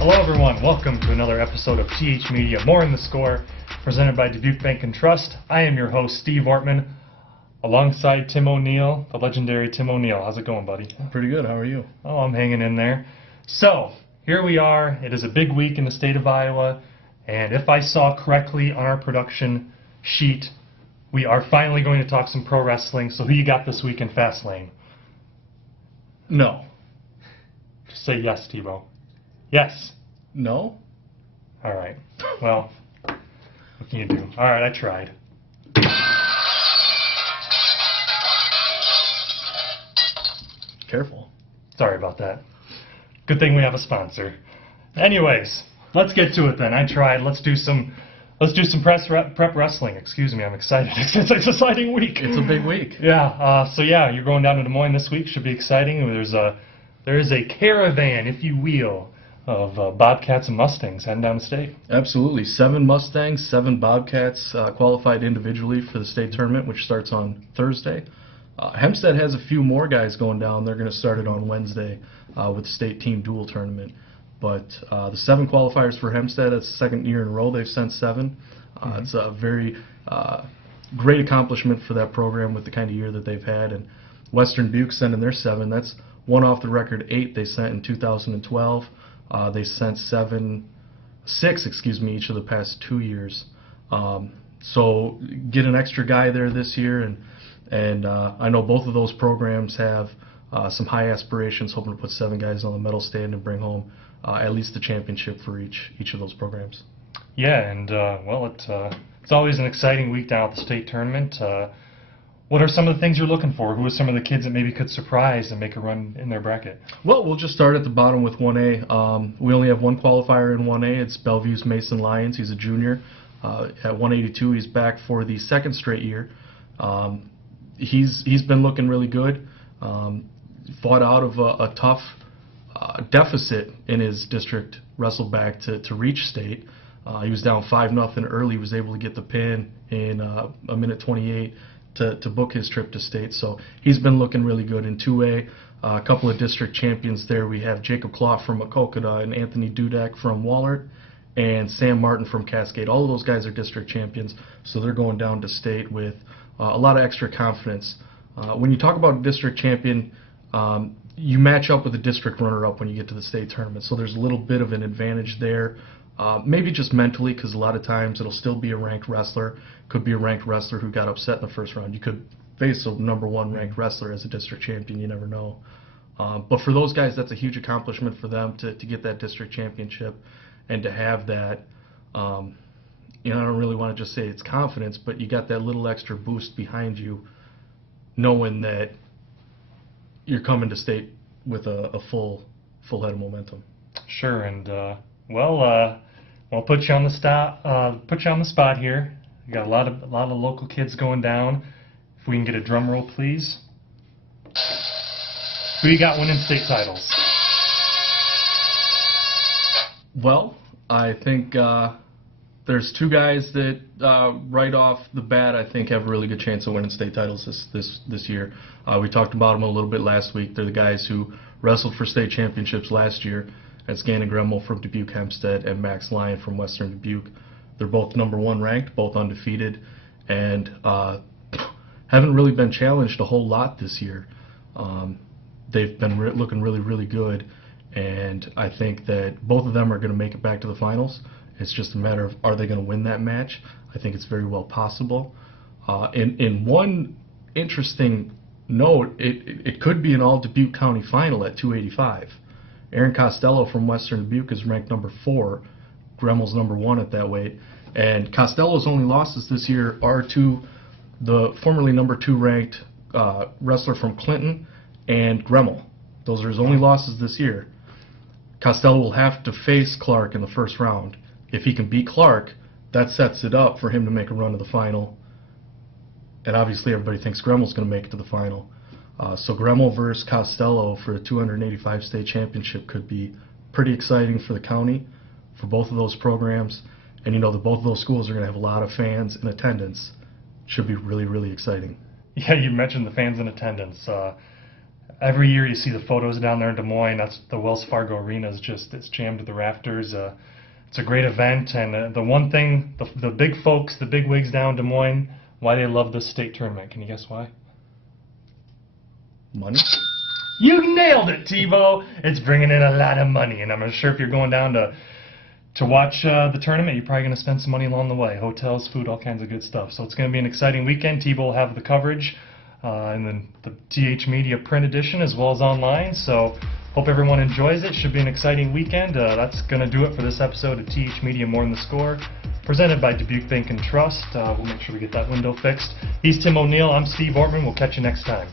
Hello everyone, welcome to another episode of TH Media, More in the Score, presented by Dubuque Bank and Trust. I am your host, Steve Ortman, alongside Tim O'Neill, the legendary Tim O'Neill. How's it going, buddy? Pretty good, how are you? Oh, I'm hanging in there. So, here we are. It is a big week in the state of Iowa, and if I saw correctly on our production sheet, we are finally going to talk some pro wrestling. So who you got this week in Fastlane? No. Just say yes, Tebow. Yes. No? All right. Well, what can you do? All right, I tried. Careful. Sorry about that. Good thing we have a sponsor. Anyways, let's get to it then. I tried. Let's do some prep wrestling. Excuse me, I'm excited. It's an exciting week. It's a big week. Yeah. So yeah, you're going down to Des Moines this week. Should be exciting. There is a caravan, if you will, of Bobcats and Mustangs heading down the state. Absolutely. 7 Mustangs, 7 Bobcats qualified individually for the state tournament, which starts on Thursday. Hempstead has a few more guys going down. They're going to start it on Wednesday with the state team dual tournament. But the 7 qualifiers for Hempstead, that's the second year in a row they've sent 7. It's a very great accomplishment for that program with the kind of year that they've had. And Western Dubuque sending their 7. That's one off the record 8 they sent in 2012. They sent 6 each of the past 2 years. So get an extra guy there this year, and I know both of those programs have some high aspirations, hoping to put 7 guys on the medal stand and bring home at least the championship for each of those programs. Yeah, and well, it's always an exciting week down at the state tournament. What are some of the things you're looking for? Who are some of the kids that maybe could surprise and make a run in their bracket? Well, we'll just start at the bottom with 1A. We only have one qualifier in 1A. It's Bellevue's Mason Lyons. He's a junior. At 182, he's back for the 2nd straight year. He's been looking really good. Fought out of a tough deficit in his district, wrestled back to reach state. He was down 5-0 early. He was able to get the pin in a minute 28 to book his trip to state. So he's been looking really good in 2A. A couple of district champions there. We have Jacob Clough from Macokota and Anthony Dudek from Wallert and Sam Martin from Cascade. All of those guys are district champions, so they're going down to state with a lot of extra confidence. When you talk about a district champion, you match up with a district runner-up when you get to the state tournament, so there's a little bit of an advantage there. Maybe just mentally, because a lot of times it'll still be a ranked wrestler. Could be a ranked wrestler who got upset in the first round. You could face a #1 ranked wrestler as a district champion. You never know. But for those guys, that's a huge accomplishment for them to get that district championship and to have that. I don't really want to just say it's confidence, but you got that little extra boost behind you, knowing that you're coming to state with a full head of momentum. Sure, and I'll put you on the spot here. We got a lot of local kids going down. If we can get a drum roll, please. Who you got winning state titles? Well, I think there's 2 guys that right off the bat I think have a really good chance of winning state titles this year. We talked about them a little bit last week. They're the guys who wrestled for state championships last year. That's Gannon Gremmel from Dubuque Hempstead and Max Lyon from Western Dubuque. They're both #1 ranked, both undefeated, and haven't really been challenged a whole lot this year. They've been looking really, really good, and I think that both of them are going to make it back to the finals. It's just a matter of, are they going to win that match? I think it's very well possible. In one interesting note, it could be an all-Dubuque County final at 285. Aaron Costello from Western Dubuque is ranked #4. Gremmel's #1 at that weight. And Costello's only losses this year are to the formerly #2 ranked wrestler from Clinton and Gremmel. Those are his only losses this year. Costello will have to face Clark in the first round. If he can beat Clark, that sets it up for him to make a run to the final. And obviously everybody thinks Gremmel's going to make it to the final. So Gremmel versus Costello for the 285 state championship could be pretty exciting for the county, for both of those programs. And you know that both of those schools are going to have a lot of fans in attendance. Should be really, really exciting. Yeah, you mentioned the fans in attendance. Every year you see the photos down there in Des Moines. That's the Wells Fargo Arena is just it's jammed to the rafters. It's a great event, and the one thing the big folks, the big wigs down in Des Moines, why they love this state tournament. Can you guess why? Money? You nailed it, Tebow. It's bringing in a lot of money, and I'm sure if you're going down to watch the tournament, you're probably going to spend some money along the way. Hotels, food, all kinds of good stuff. So it's going to be an exciting weekend. Tebow will have the coverage and then the TH Media print edition as well as online. So hope everyone enjoys it. Should be an exciting weekend. That's going to do it for this episode of TH Media More Than the Score, presented by Dubuque Bank and Trust. We'll make sure we get that window fixed. He's Tim O'Neill. I'm Steve Ortman. We'll catch you next time.